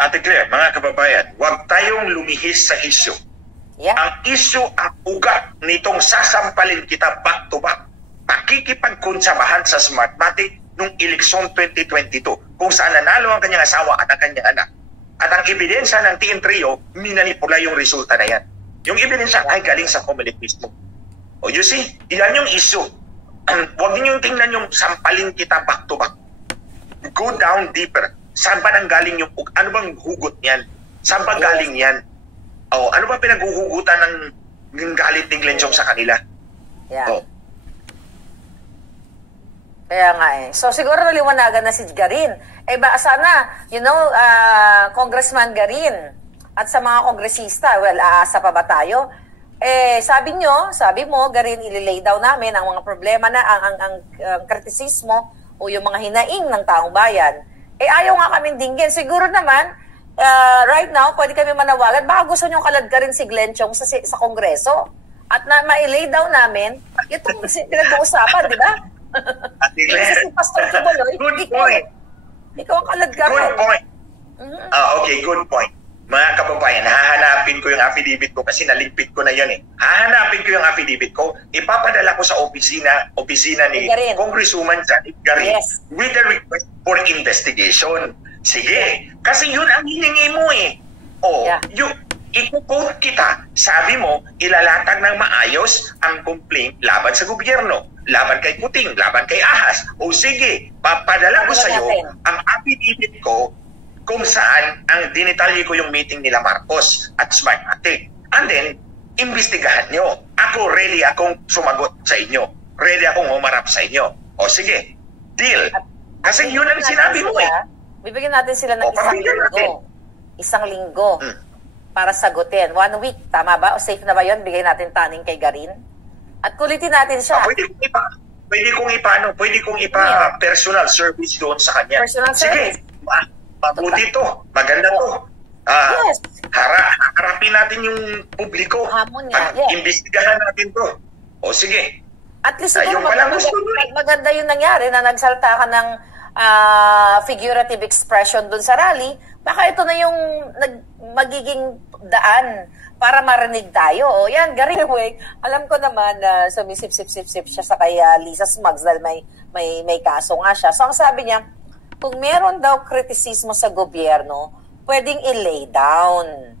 Ate Claire, mga kababayan, huwag tayong lumihis sa issue. Yeah. Ang issue, ang ugat nitong sasampalin kita back to back, pakikipagkonsabahan sa Smartmatic nung eleksyon 2022, kung saan nanalo ang kanyang asawa at ang kanyang anak. At ang ebidensya ng Team Trio, minanipula yung resulta na yan. Yung ebidensya ay galing sa Comelec mismo. O you see, yan yung issue. Huwag niyo tingnan yung sampalin kita back to back. Go down deeper. Saan ba nang galing yung, ano bang hugot niyan? Saan ba galing yan? O, ano ba pinaghuhugutan ng galit ni Glenn Chong sa kanila? Yeah. O. Kaya nga eh. So siguro naliwanagan na si Garin. Eh ba sana, Congressman Garin at sa mga kongresista, well, aasa pa ba tayo? Eh sabi mo, Garin, ililay daw namin ang mga problema na, ang kritisismo o yung mga hinaing ng taong bayan. Eh ayaw nga kaming dinggin. Siguro naman, right now, pwede kami manawagan. Baka gusto nyo kaladkarin si Glenn Chong sa Kongreso. At na mailay daw namin, itong pinag-uusapan, di ba? Kasi si Pastor Kibuloy, good point. Ikaw ang kaladkarin. Good point. Okay, good point. Mga kababayan, hahanapin ko yung affidavit ko kasi naligpit ko na yun eh. Hahanapin ko yung affidavit ko, ipapadala ko sa opisina ni Congresswoman Janet Garin with a request for investigation. Sige, kasi yun ang hiningi mo eh. Yung i-quote kita, sabi mo, ilalatag ng maayos ang complaint laban sa gobyerno, laban kay Kuting, laban kay Ahas. O sige, papadala ko sa iyo ang affidavit ko kung saan ang dinitalye ko yung meeting nila Marcos at Smartmatic. And then, imbestigahan nyo. Ako, ready akong sumagot sa inyo. Ready akong humarap sa inyo. O sige, deal. Kasi yun ang sinabi mo eh. Bibigyan natin sila ng isang linggo para sagutin. 1 week, tama ba? O safe na ba yun? Bigay natin taning kay Garin. At kulitin natin siya. Pwede kong ipa personal service doon sa kanya. Personal service. Sige, mabuti to. Maganda to. Harapin natin yung publiko. Imbestigahan natin to. O sige. At least siguro maganda yung nangyari na nagsalta ka ng figurative expression dun sa rally. Baka ito na yung magiging daan para marinig tayo. O yan, Garin, alam ko naman na sumisip-sip-sip siya sa kay Lisa Smugs dahil may kaso nga siya. So ang sabi niya, kung meron daw kritisismo sa gobyerno, pwedeng i-lay down.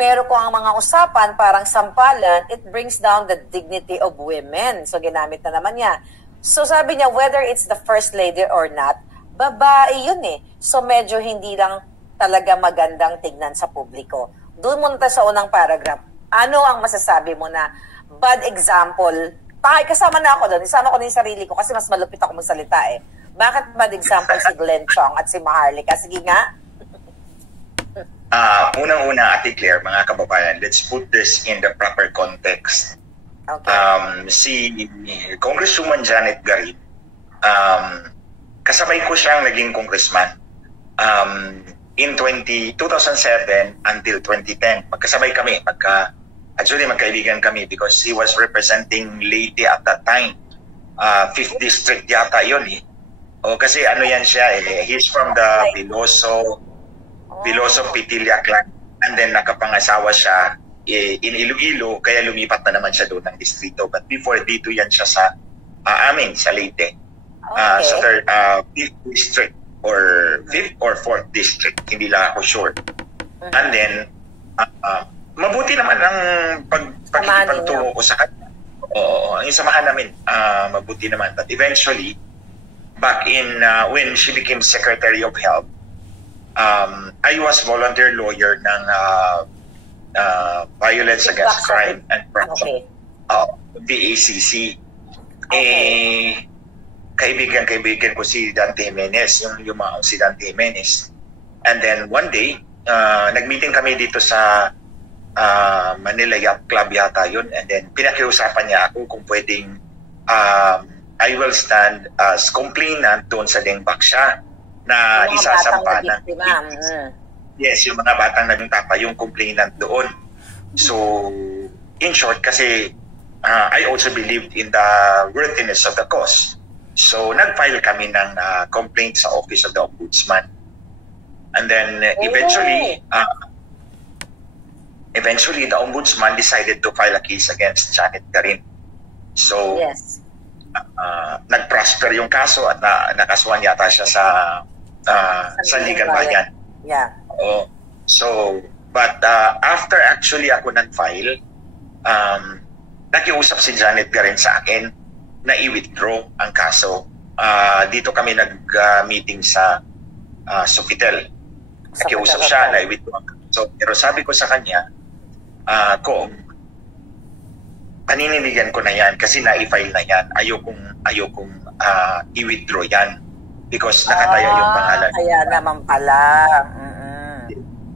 Pero kung ang mga usapan parang sampalan, it brings down the dignity of women. So ginamit na naman niya. So sabi niya, whether it's the first lady or not, babae yun eh. So medyo hindi lang talaga magandang tignan sa publiko. Doon muna tayo sa unang paragraph. Ano ang masasabi mo na bad example? Kasama na ako doon. Isama ko na yung sarili ko kasi mas malupit ako magsalita eh. Bakit bad example si Glenn Chong at si Maharlika? Sige nga. Unang-una, Ate Claire, mga kababayan, let's put this in the proper context. Okay. Si Congresswoman Janet Garin, kasabay ko siyang naging congressman in 2007 until 2010. Magkasabay kami. Actually, magkaibigan kami because he was representing Leyte at that time. 5th District yata yun eh. Kasi ano yan siya eh. He's from the Piloso Pitilla clan. And then nakapangasawa siya in Iloilo, kaya lumipat na naman siya doon ng distrito. But before, dito yan siya sa sa Leyte. Sa 5th District or 5th or 4th District. Hindi lang ako sure. And then, mabuti naman ang pagkikipagtungo ko sa kanya. Ang samahan namin, mabuti naman. But eventually, back in when she became Secretary of Health, I was volunteer lawyer ng Violence Against Crime and Prevention, VACC. Kaibigan ko si Dante Jimenez, yung mga si Dante Jimenez. And then one day, nag-meeting kami dito sa Manila Yacht Club yata yun. And then pinakiusapan niya ako kung pwedeng I will stand as complainant doon sa Dengbak siya na isasampa ng yes, yung mga batang naging tapa, yung complainant doon. So, in short, kasi I also believed in the worthiness of the cause. So, nag-file kami ng complaint sa Office of the Ombudsman. And then eventually the ombudsman decided to file a case against Janet Garin. So nag-prosper yung kaso at nakasuhan yata siya sa Sandigan Bayan. Yeah. So, but after actually ako nag-file, nakiusap si Janet Garin sa akin na i-withdraw ang kaso. Dito kami nag-meeting sa Sofitel. Nakiusap siya na i-withdraw. So, pero sabi ko sa kanya, kung paniniligan ko na yan kasi na-i-file na yan, ayokong i-withdraw yan because nakataya yung pangalan. Kaya naman pala.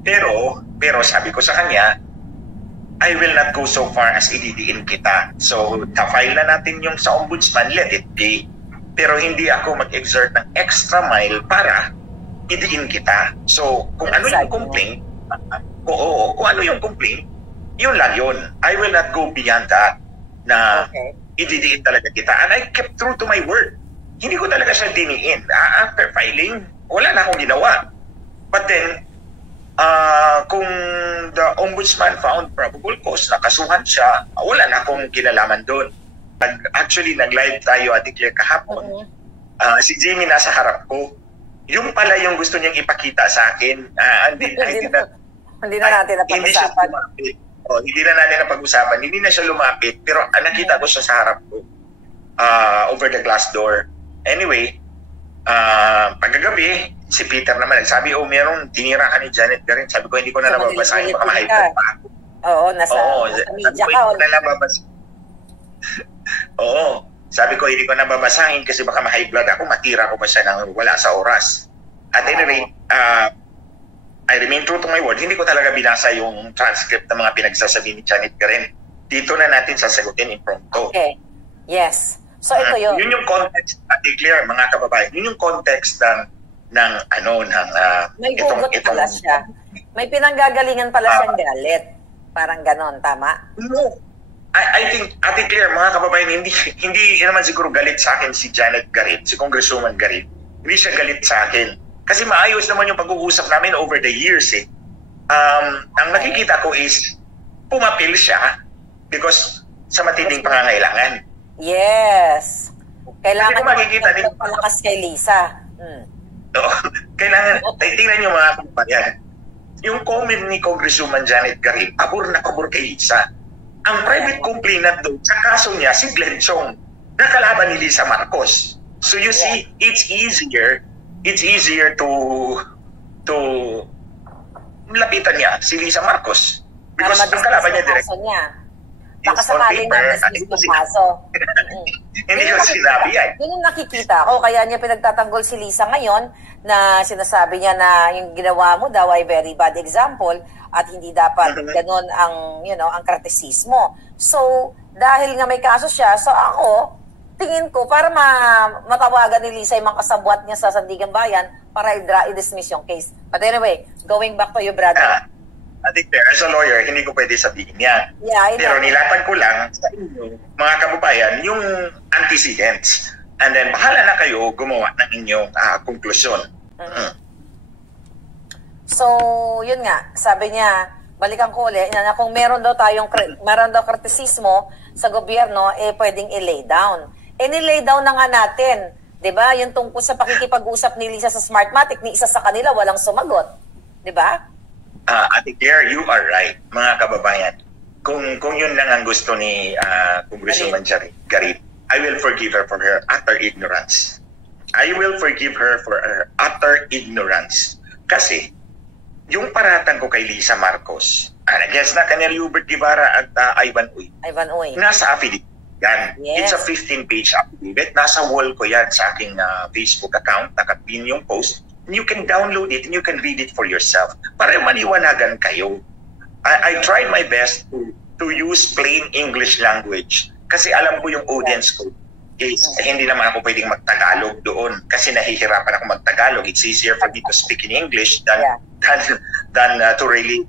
Pero sabi ko sa kanya, I will not go so far as ididiin kita. So, na-file na natin yung sa ombudsman, let it be. Pero hindi ako mag-exert ng extra mile para idiin kita. So, kung ano yung complaint, kung ano yung complaint, yun lang yun. I will not go beyond that na ididiin talaga kita. And I kept true to my word. Hindi ko talaga siya diniin. After filing, wala na akong ginawa. But then, kung the ombudsman found probable cause, nakasuhan siya, wala na akong kinalaman doon. Actually, nag-live tayo at Claire kahapon. Si Jimmy nasa harap ko. Yung pala yung gusto niyang ipakita sa akin. Hindi na natin napag-usapan. Hindi na natin napag-usapan. Hindi na siya lumapit. Pero nakita ko siya sa harap ko. Over the glass door. Anyway, pagkagabi, si Peter naman nagsabi, merong tinira ka ni Janet Garin. Sabi ko, hindi ko na nababasahin. Baka ma-hyper pa ako. Nasa media ka. Sabi ko, hindi ko nababasahin kasi baka ma-high blood ako. Matira ko pa siya nang wala sa oras. At any rate, I remain true to my word. Hindi ko talaga binasa yung transcript ng mga pinagsasabi ni Janet Garin. Dito na natin sasagutin impromptu. Okay. Yes. So ito yun. Yun yung context, clear mga kababayan. Yun yung context ng may hugot pala siya. May pinanggagalingan pala siyang galit. Parang ganon, tama? No. I think, Ate Claire, mga kababayan, hindi naman siguro galit sa akin si Janet Garin, si Congresswoman Garin. Hindi siya galit sa akin. Kasi maayos naman yung pag-uusap namin over the years eh. Ang nakikita ko is, pumapil siya because sa matinding pangangailangan. Yes. Kailangan makikita din palakas kay Lisa. Kailangan, tingnan nyo mga kababayan, yung comment ni Congresswoman Janet Garin, pabor na pabor kay Lisa. Ang private complainant doon, sa kaso niya, si Glenn Chong, nakalaban ni Lisa Marcos. So you see, it's easier to lapitan niya si Lisa Marcos. Because ang kalaban niya direct. Baka sakaling na-dismiss ng kaso. Hindi ko sinabi yan. Yun yung nakikita ko. Kaya niya pinagtatanggol si Lisa ngayon na sinasabi niya na yung ginawa mo daw ay very bad example at hindi dapat ganun ang, ang kritisismo. So, dahil nga may kaso siya, so ako, tingin ko, para matawagan ni Lisa yung mga kasabwat niya sa Sandigan Bayan para i-dismiss yung case. But anyway, going back to you, brother. I think as a lawyer, hindi ko pwede sabihin yan. Yeah, pero nilatag ko lang sa inyo, mga kababayan, yung antecedents. And then, bahala na kayo gumawa ng inyong konklusyon. So, yun nga, sabi niya, balikan ko ulit, na kung meron daw kritisismo sa gobyerno, pwedeng i-lay down. Ni-lay down na nga natin. 'Di ba? Yung tungkol sa pakikipag-usap ni Lisa sa Smartmatic, ni isa sa kanila walang sumagot. 'Di ba? Ate Claire, you are right, mga kababayan. Kung yun lang ang gusto ni Congresswoman Garin, I will forgive her for her utter ignorance. I will forgive her for her utter ignorance. Kasi, yung paratang ko kay Lisa Marcos, guess na kanil Hubert Guevara at Ivan Uy, nasa affidavit yan. Yes. It's a 15-page affidavit. Nasa wall ko yan sa aking Facebook account. Nakapin yung post. You can download it and you can read it for yourself para maniwanagan kayo. I tried my best to use plain English language kasi alam ko yung audience ko is hindi naman ako pwedeng magtagalog doon kasi nahihirapan ako magtagalog. It's easier for me to speak in English than to really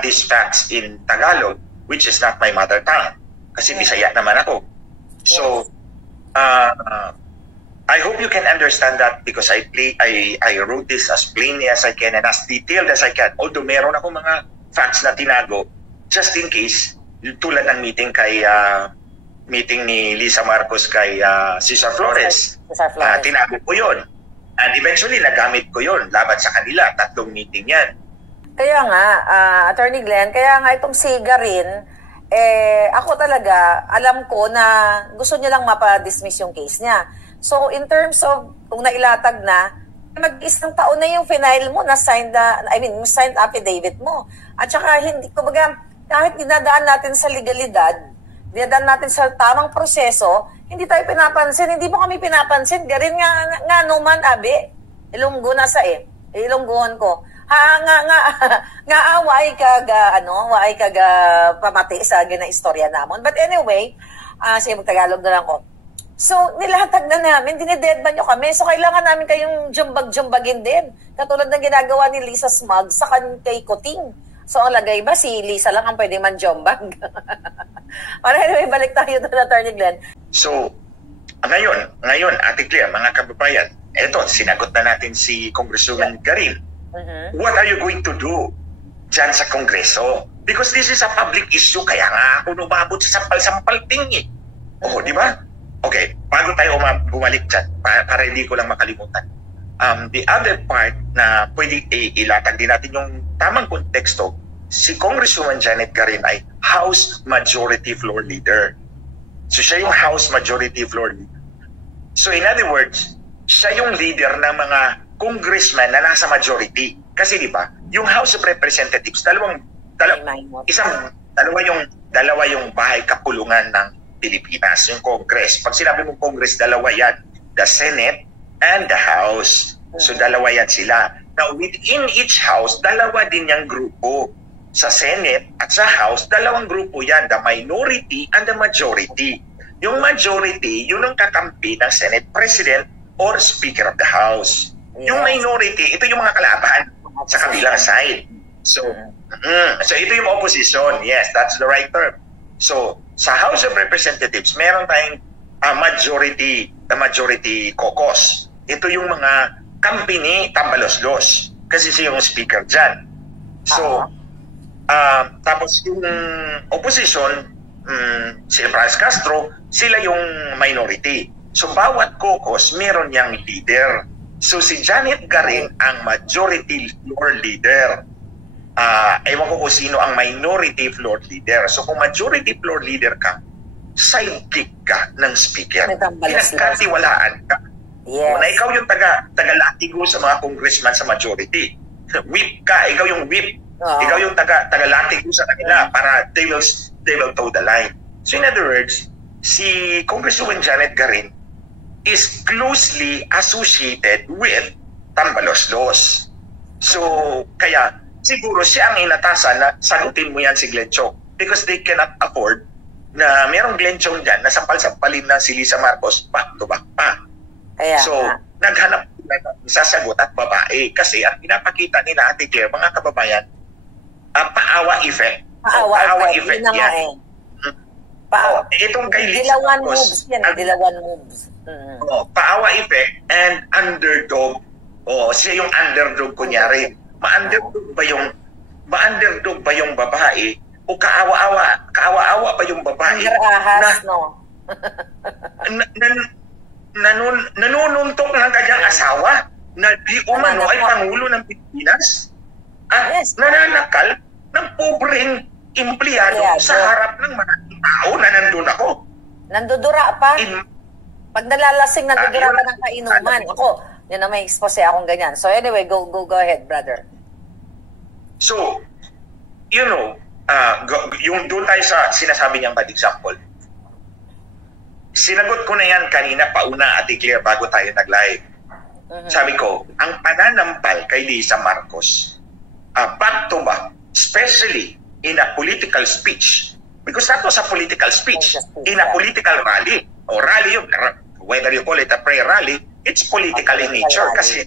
these facts in Tagalog, which is not my mother tongue kasi Bisaya naman ako. So I hope you can understand that because I wrote this as plainly as I can and as detailed as I can. Although meron ako mga facts na tinago, just in case, tulad ng meeting ni Lisa Marcos kay Cesar Flores. Tinago ko yun. And eventually, nagamit ko yun laban sa kanila. 3 meeting yan. Kaya nga, Attorney Glenn, kaya nga itong Siga rin, ako talaga, alam ko na gusto niya lang mapa-dismiss yung case niya. So, in terms of, kung nailatag na, mag-isang taon na yung final mo na signed affidavit mo. At saka, kumbaga, kahit dinadaan natin sa legalidad, dinadaan natin sa tamang proseso, hindi tayo pinapansin, hindi mo kami pinapansin. Garin nga naman, abi, ilunggo na sa ilungguhan ko. Nga away kaga pamati sa gina-istorya namon. But anyway, sige, mag-Tagalog na lang ko. So, nilatag na namin, dinidedban nyo kami. So, kailangan namin kayong jumbag-jumbagin din. Katulad ng ginagawa ni Lisa Smug sa kay Kuting. So, ang lagay ba, si Lisa lang ang pwede man-jumbag? Para anyway, balik tayo doon, Attorney Glenn. So, ngayon, Ate Claire, mga kababayan, eto, sinagot na natin si Congresswoman Garin. What are you going to do dyan sa Kongreso? Because this is a public issue, kaya nga ako lumabot sa sampal-sampal ting di ba? Okay, bago tayo bumalik dyan, para hindi ko lang makalimutan. The other part na pwede ilatag din natin yung tamang konteksto, si Congresswoman Janet Garin ay House Majority Floor Leader. So siya yung House Majority Floor Leader. So in other words, siya yung leader ng mga congressman na nasa majority. Kasi di ba, yung House of Representatives, dalawa yung bahay kapulungan ng Pilipinas, yung Congress. Pag sinabi mong Congress, dalawa yan. The Senate and the House. So, dalawa yan sila. Now, within each House, dalawa din yung grupo. Sa Senate at sa House, dalawang grupo yan. The minority and the majority. Yung majority, yun ang kakampi ng Senate President or Speaker of the House. Yung minority, ito yung mga kalaban sa kabilang side. So ito yung opposition. Yes, that's the right term. So, sa House of Representatives, meron tayong the majority caucus. Ito yung mga kampi ni Tambaloslos. Kasi siya yung speaker dyan. So, tapos yung opposition, si Franz Castro, sila yung minority. So, bawat caucus, meron niyang leader. So, si Janet Garin ang majority floor leader. Ewan ko kung sino ang minority floor leader. So kung majority floor leader ka, sidekick ka ng speaker. Pinagkatiwalaan ka. Yes. Kung ikaw yung taga-latigo sa mga congressman sa majority, whip ka, ikaw yung whip. Ikaw yung taga-latigo sa kanila para they will toe the line. So in other words, si Congresswoman Janet Garin is closely associated with Tambaloslos. So kaya siguro siya ang inatasan na sagutin mo yan si Glenn Chong because they cannot afford na merong Glenn Chong dyan na sampal-sampalin na si Lisa Marcos back to back pa. So, naghanap ng sasagot at babae kasi ang pinapakita ni Ate Claire, mga kababayan, paawa effect. Paawa effect yan. Itong kay Lisa Marcos, dilawan moves. Paawa effect and underdog. Siya yung underdog kunyari. Ma-underdog ba yung babae o kaawa-awa ba yung babae nanununtok ng kanyang asawa na di umano ay Pangulo ng Pilipinas at nananakal ng pobreng empleyado sa harap ng mga tao na nandun ako. Nandudura pa. Pag nalalasing, nandudura pa ng kainuman. Yun na may expose akong ganyan. So anyway, go ahead, brother. So, yung doon tayo sa sinasabi niyang bad example. Sinagot ko na yan kanina pauna, Ate Claire, bago tayo nag-live. Sabi ko, ang pananampal kay Lisa Marcos, back to back, especially in a political speech, because that was a political speech, in a political rally, o rally yun, whether you call it a prayer rally, it's political in nature kasi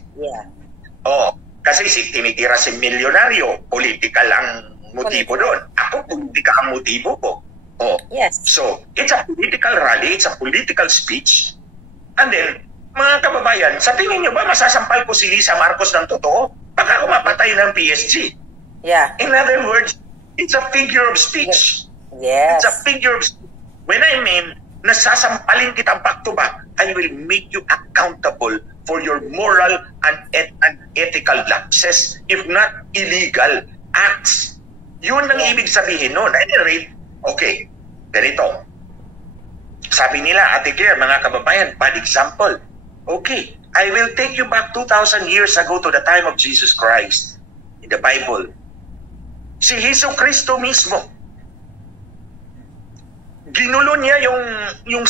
kasi tinitira si milyonaryo, political ang motibo doon. Ako, politika ang motibo ko. Yes. So, it's a political rally, it's a political speech, and then Mga kababayan, sa tingin nyo ba masasampal ko si Lisa Marcos ng totoo? Baka ako mapatay ng PSG. Yeah. In other words, it's a figure of speech. Yes. It's a figure of speech. When I mean, nasasampalin kita back to back, I will make you accountable for your moral and ethical lapses, if not illegal acts. Yun ang ibig sabihin nun. At any rate, okay, ganito. Sabi nila, Ate Claire, mga kababayan, bad example. Okay, I will take you back 2,000 years ago to the time of Jesus Christ in the Bible. Si Hesus Kristo mismo, ginulo niya yung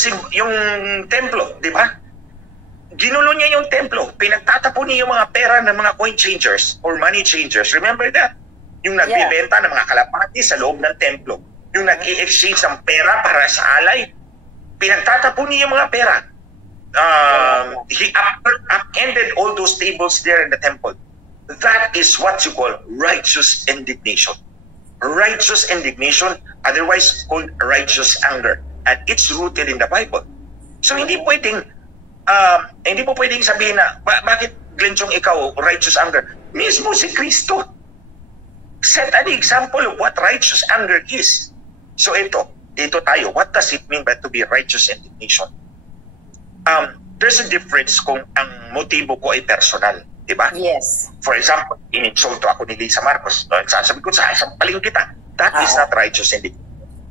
templo, di ba? Ginulo niya yung templo. Pinagtatapon niya yung mga pera ng mga coin changers or money changers. Remember that? Yung nagbibenta ng mga kalapati sa loob ng templo. Yung nag-i-exchange ng pera para sa alay. Pinagtatapon niya yung mga pera. He upended all those tables there in the temple. That is what you call righteous indignation. Righteous indignation, otherwise called righteous anger. And it's rooted in the Bible. So hindi pwedeng sabihin na, bakit Glenchong ikaw, righteous anger? Mismo si Kristo set an example of what righteous anger is. So dito tayo, what does it mean by to be righteous indignation? There's a difference kung ang motibo ko ay personal, di ba? Yes. For example, ininsulto ako ni Lisa Marcos. Sabi ko, sasampaling kita. That is not righteous indignation.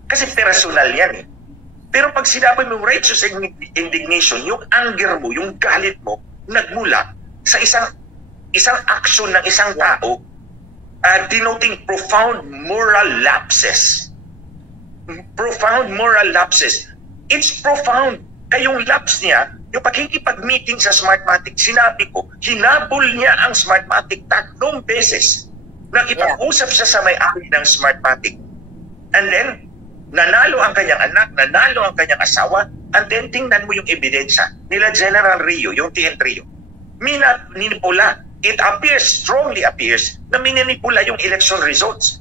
Kasi personal yan eh. Pero pag sinabi mong righteous indignation, yung anger mo, yung galit mo, nagmula sa isang action ng isang tao, denoting profound moral lapses. Profound moral lapses. It's profound. Kayong lapse niya, yung pagkikipag-meeting sa Smartmatic, sinabi ko, hinabol niya ang Smartmatic 3 beses. Nakipag-usap siya sa may-ari ng Smartmatic. And then, nanalo ang kanyang anak, nanalo ang kanyang asawa, and then tingnan mo yung ebidensya nila General Rio, yung TN Rio. Minipula. It strongly appears na minipula yung election results.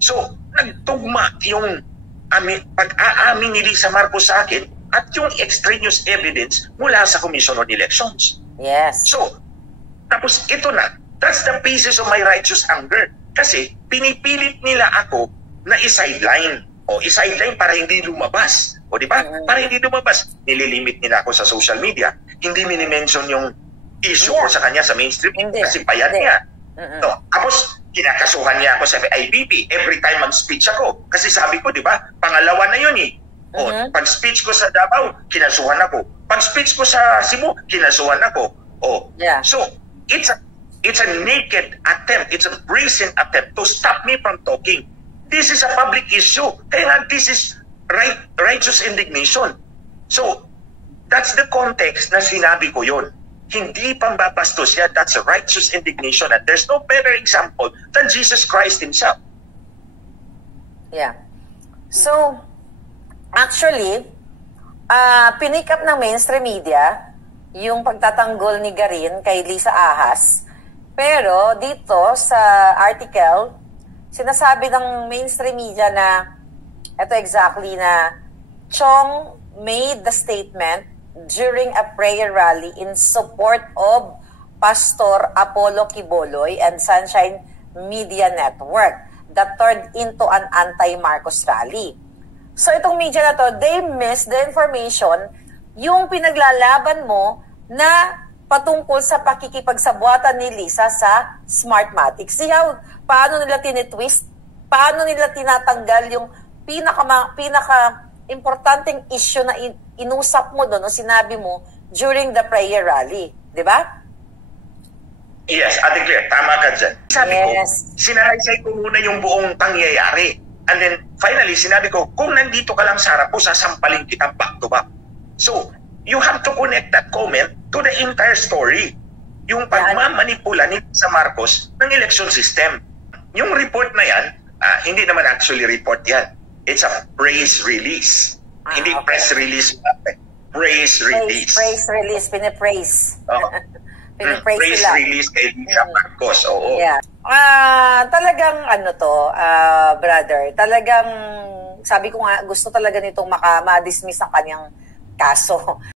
So, nagtugma yung pag-aamin ni Lisa Marcos sa akin at yung extraneous evidence mula sa Commission on Elections. Yes. So, tapos ito na, that's the basis of my righteous anger. Kasi pinipilit nila ako na i-sideline. O i-sideline para hindi lumabas. O di ba? Para hindi lumabas. Nililimit nila ako sa social media. Hindi minimension yung issue ko sa kanya sa mainstream. Kasi bayad niya. No. Tapos, kinakasuhan niya ako sa IBP every time mag-speech ako. Kasi sabi ko, di ba? Pangalawa na yun eh. O, pag-speech ko sa Davao, kinasuhan ako. Pag-speech ko sa Cebu, kinasuhan ako. O, so, it's a naked attempt. It's a brazen attempt to stop me from talking. This is a public issue. Kaya nga, this is righteous indignation. So, that's the context na sinabi ko yun. Hindi pambabastos yan. That's a righteous indignation. And there's no better example than Jesus Christ himself. Yeah. So, actually, pinick up ng mainstream media yung pagtatanggol ni Garin kay Lisa Ahas. Pero dito sa article, sinasabi ng mainstream media na ito exactly na Chong made the statement during a prayer rally in support of Pastor Apollo Quiboloy and Sunshine Media Network that turned into an anti-Marcos rally. So itong media na to, they missed the information yung pinaglalaban mo na patungkol sa pakikipagsabuatan ni Lisa sa Smartmatic. See how, paano nila tinitwist, paano nila tinatanggal yung pinaka-importanting issue na inusap mo doon o sinabi mo during the prayer rally. Di ba? Yes, Ate Claire, tama ka dyan. Sabi ko, sinalaysay ko muna yung buong pangyayari. And then, finally, sinabi ko, kung nandito ka lang sa harap ko, sasampalin kita back to back. So, you have to connect that comment to the entire story. Yung pagmamanipula ni sa Marcos ng election system. Yung report na yan, hindi naman actually report yan. It's a praise release. Hindi press release. Praise release. Praise release, pinipraise. Praise release kay Lisa Marcos. Oo. Yeah. Talagang brother, talagang sabi ko nga gusto talaga nitong ma-dismiss ang kanyang kaso.